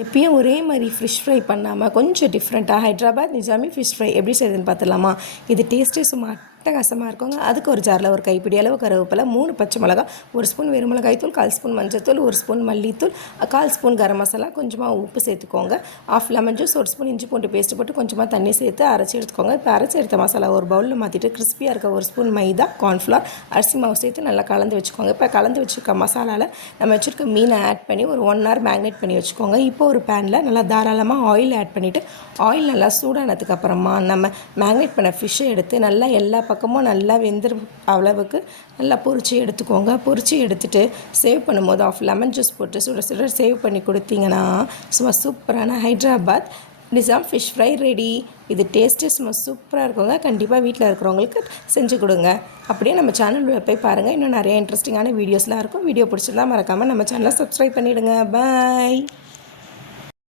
எப்பயும் ஒரே மாதிரி ஃபிஷ் ஃப்ரை பண்ணாமல் கொஞ்சம் டிஃப்ரெண்ட்டாக ஹைதராபாத் நிஜாமி ஃபிஷ் ஃப்ரை எப்படி செய்யுதுன்னு பார்த்துடலாமா? இது டேஸ்ட்டே சும்மா அட்டகாசமாக இருக்குங்க. அதுக்கு ஒரு ஜாரில் ஒரு கைப்பிடி அளவு கருவேப்பிலை, 3 பச்சை மிளகா, 1 ஸ்பூன் வெறுமிளகாய் தூள், 1/4 ஸ்பூன் மஞ்சள்தூள், 1 ஸ்பூன் மல்லித்தூள், 1/4 ஸ்பூன் கரம் மசாலா, கொஞ்சமாக உப்பு சேர்த்துக்கோங்க. 1/2 லெமன் ஜூஸ், 1 ஸ்பூன் இஞ்சி பூண்டு பேஸ்ட்டு போட்டு கொஞ்சமாக தண்ணி சேர்த்து அரைச்சி எடுத்துக்கோங்க. இப்போ அரைச்சி எடுத்த மசாலா ஒரு பவுலில் மாற்றிட்டு கிறிஸ்பியாக இருக்க 1 ஸ்பூன் மைதா, கார்ன்ஃப்ளவர், அரிசி மாவு சேர்த்து நல்லா கலந்து வச்சுக்கோங்க. இப்போ கலந்து வச்சுருக்க மசாலாவில் நம்ம வச்சுருக்க மீனை ஆட் பண்ணி ஒரு 1 ஹவர் மேக்னேட் பண்ணி வச்சுக்கோங்க. இப்போ ஒரு பேனில் நல்லா தாராளமாக ஆயில் ஆட் பண்ணிவிட்டு ஆயில் நல்லா சூடானதுக்கு அப்புறமா நம்ம மேக்னேட் பண்ண ஃபிஷ்ஷை எடுத்து நல்லா எல்லா பக்கமும் நல்லா வெந்துரு அளவுக்கு நல்லா பொரிச்சு எடுத்துக்கோங்க. பொரிச்சு எடுத்துகிட்டு சேவ் பண்ணும்போது 1/2 லெமன் ஜூஸ் போட்டு சுட சுட சேவ் பண்ணி கொடுத்தீங்கன்னா சும்மா சூப்பரான Hyderabad Nizam fish fry ready. இது டேஸ்ட்டு சும்மா சூப்பராக இருக்குங்க. கண்டிப்பாக வீட்டில் இருக்கிறவங்களுக்கு செஞ்சு கொடுங்க. அப்படியே நம்ம சேனலில் போய் பாருங்கள். இன்னும் நிறைய இன்ட்ரெஸ்டிங்கான வீடியோஸ்லாம் இருக்கும். வீடியோ பிடிச்சிருந்தா மறக்காமல் நம்ம சேனலை சப்ஸ்கிரைப் பண்ணிவிடுங்க. பாய்.